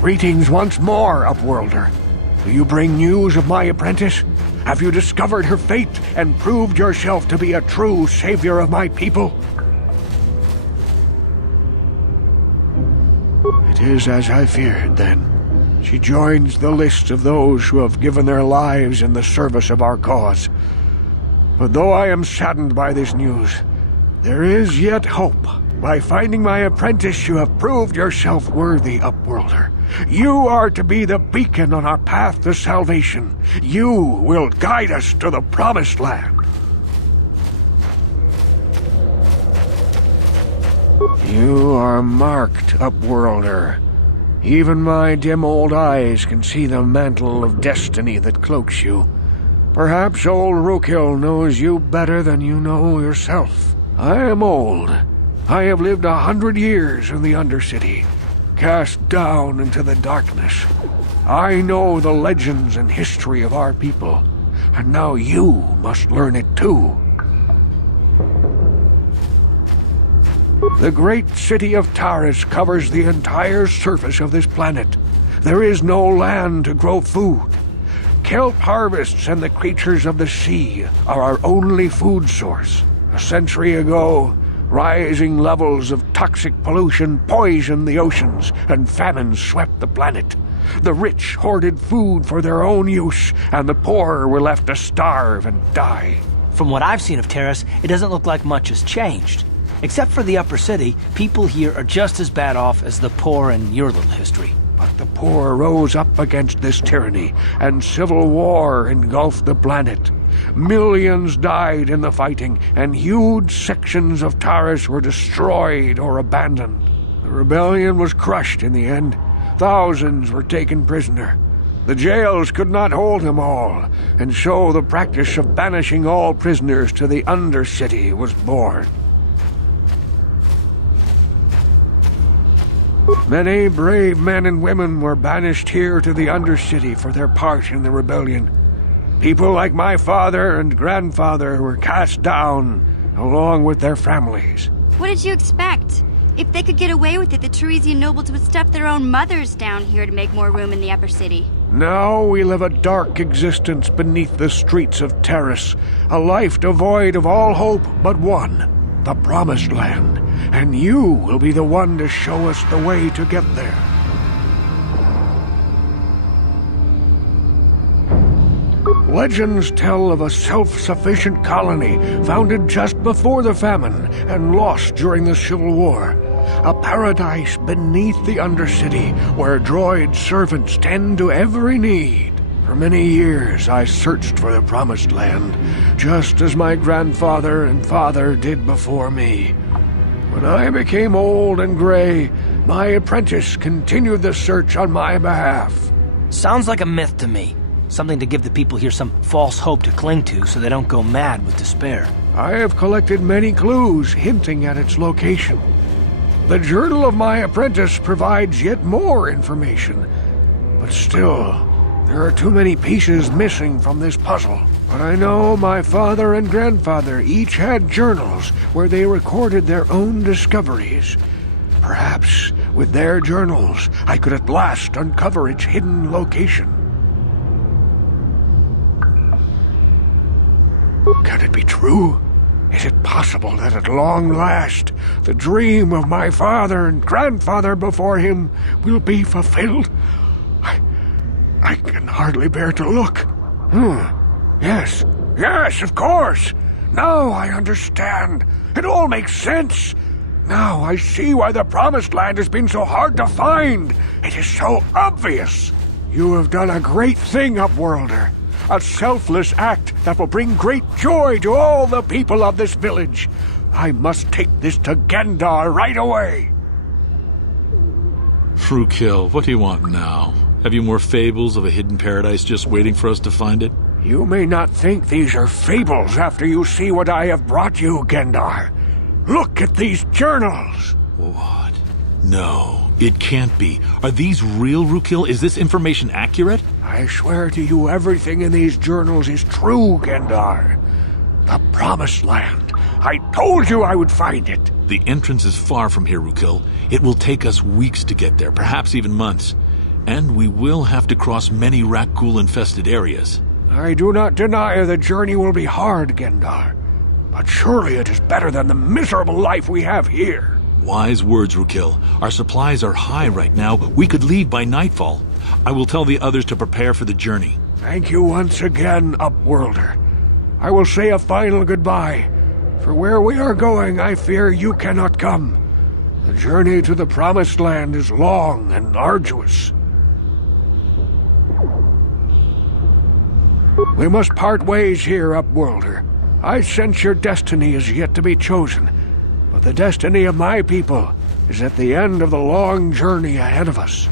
Greetings once more, Upworlder. Do you bring news of my apprentice? Have you discovered her fate and proved yourself to be a true savior of my people? It is as I feared, then. She joins the list of those who have given their lives in the service of our cause. But though I am saddened by this news, there is yet hope. By finding my apprentice, you have proved yourself worthy, Upworlder. You are to be the beacon on our path to salvation. You will guide us to the Promised Land. You are marked, Upworlder. Even my dim old eyes can see the mantle of destiny that cloaks you. Perhaps old Rookhill knows you better than you know yourself. I am old. I have lived 100 years in the Undercity, cast down into the darkness. I know the legends and history of our people, and now you must learn it too. The great city of Taris covers the entire surface of this planet. There is no land to grow food. Kelp harvests and the creatures of the sea are our only food source. A century ago, rising levels of toxic pollution poisoned the oceans, and famine swept the planet. The rich hoarded food for their own use, and the poor were left to starve and die. From what I've seen of Taris, it doesn't look like much has changed. Except for the upper city, people here are just as bad off as the poor in your little history. But the poor rose up against this tyranny, and civil war engulfed the planet. Millions died in the fighting, and huge sections of Taris were destroyed or abandoned. The rebellion was crushed in the end. Thousands were taken prisoner. The jails could not hold them all, and so the practice of banishing all prisoners to the Undercity was born. Many brave men and women were banished here to the Undercity for their part in the rebellion. People like my father and grandfather were cast down, along with their families. What did you expect? If they could get away with it, the Teresian nobles would stuff their own mothers down here to make more room in the upper city. Now we live a dark existence beneath the streets of Taris, a life devoid of all hope but one, the Promised Land. And you will be the one to show us the way to get there. Legends tell of a self-sufficient colony founded just before the famine and lost during the Civil War. A paradise beneath the Undercity where droid servants tend to every need. For many years I searched for the Promised Land, just as my grandfather and father did before me. When I became old and gray, my apprentice continued the search on my behalf. Sounds like a myth to me. Something to give the people here some false hope to cling to so they don't go mad with despair. I have collected many clues hinting at its location. The journal of my apprentice provides yet more information. But still, there are too many pieces missing from this puzzle. But I know my father and grandfather each had journals where they recorded their own discoveries. Perhaps, with their journals, I could at last uncover its hidden location. Can it be true? Is it possible that at long last, the dream of my father and grandfather before him will be fulfilled? I can hardly bear to look. Yes, of course. Now I understand. It all makes sense. Now I see why the Promised Land has been so hard to find. It is so obvious. You have done a great thing, Upworlder. A selfless act that will bring great joy to all the people of this village. I must take this to Gendar right away. Rookhill, what do you want now? Have you more fables of a hidden paradise just waiting for us to find it? You may not think these are fables after you see what I have brought you, Gendar. Look at these journals. What? No, it can't be. Are these real, Rookhill? Is this information accurate? I swear to you everything in these journals is true, Gendar. The Promised Land. I told you I would find it. The entrance is far from here, Rukil. It will take us weeks to get there, perhaps even months. And we will have to cross many Rakghoul-infested areas. I do not deny the journey will be hard, Gendar. But surely it is better than the miserable life we have here. Wise words, Rukil. Our supplies are high right now. We could leave by nightfall. I will tell the others to prepare for the journey. Thank you once again, Upworlder. I will say a final goodbye. For where we are going, I fear you cannot come. The journey to the Promised Land is long and arduous. We must part ways here, Upworlder. I sense your destiny is yet to be chosen, but the destiny of my people is at the end of the long journey ahead of us.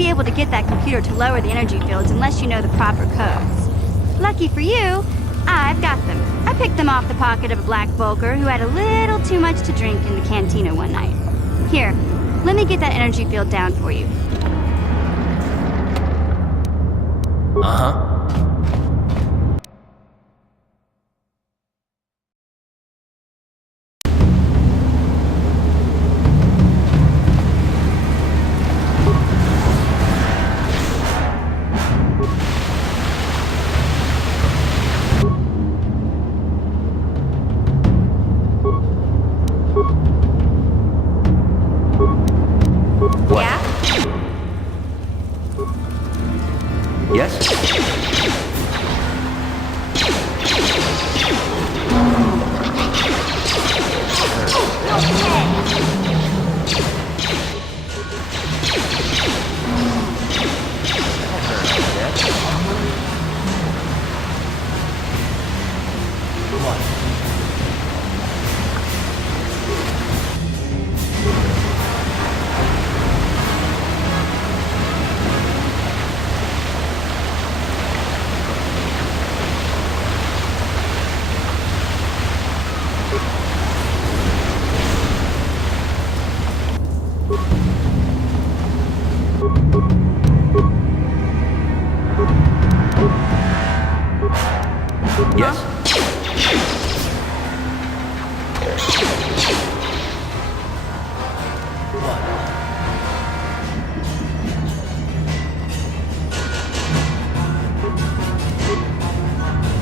Able to get that computer to lower the energy fields unless you know the proper codes. Lucky for you, I've got them. I picked them off the pocket of a black Volker who had a little too much to drink in the cantina one night. Here, let me get that energy field down for you. Uh-huh.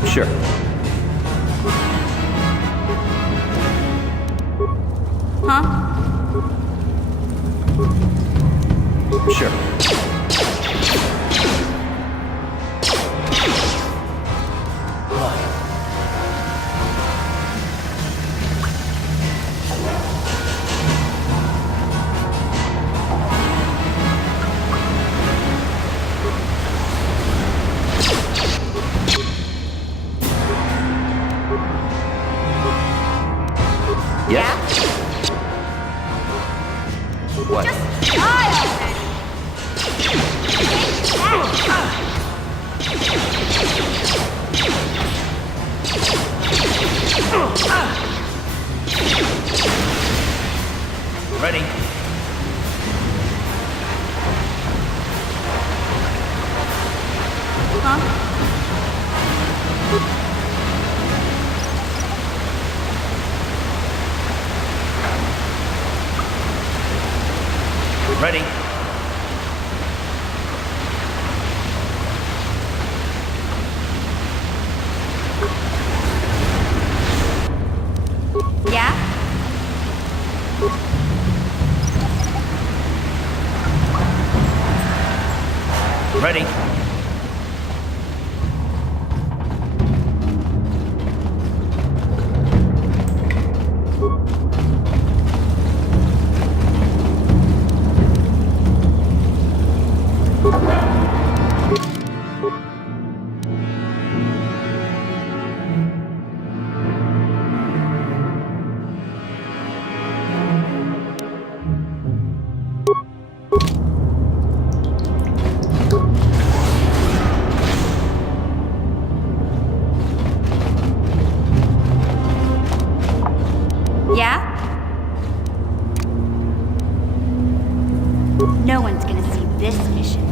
Sure. Huh? Sure. Yes. What? Just die already! Ready. Huh? Ready? Yeah? Ready? Yeah? No one's gonna see this mission.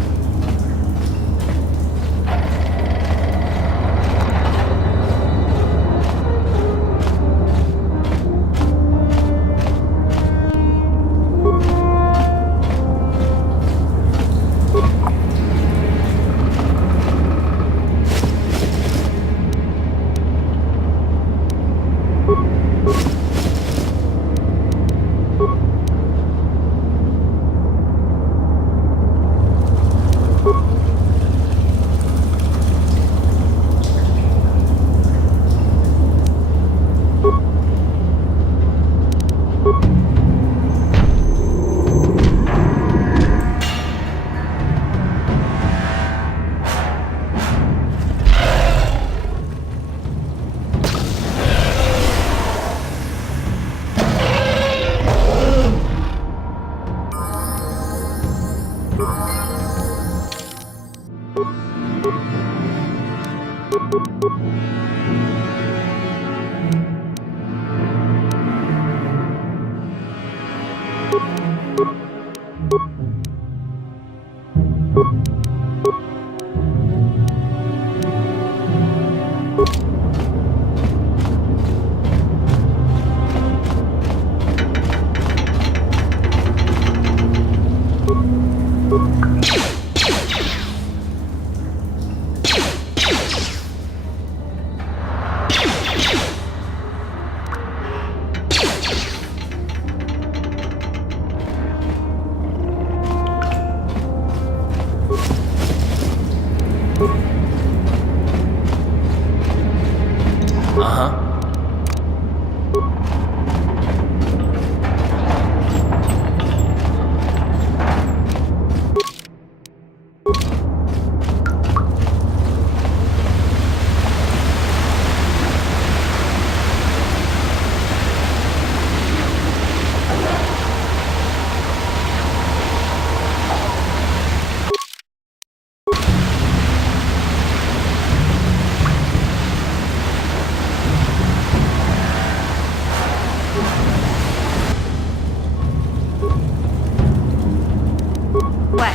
What?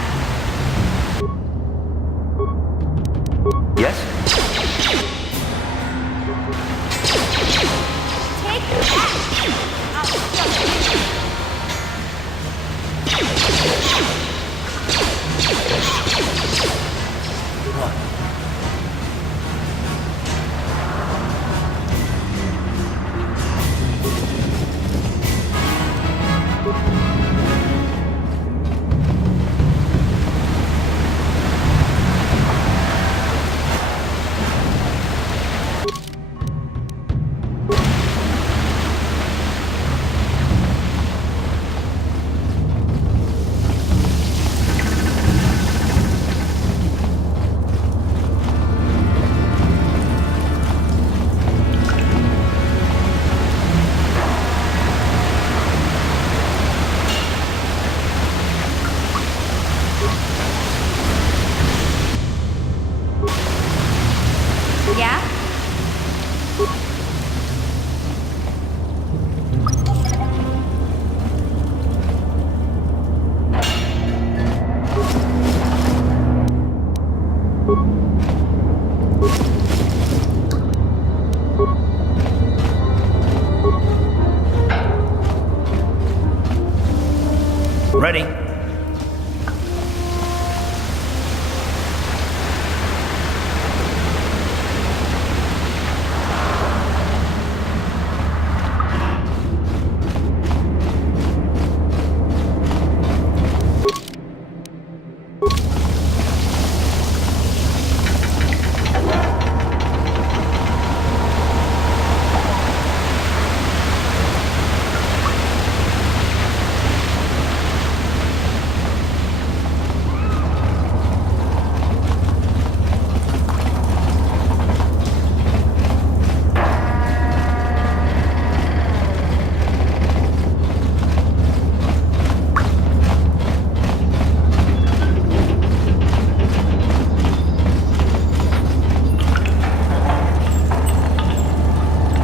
Yes? Take that! I'll show you. Yeah? Ready?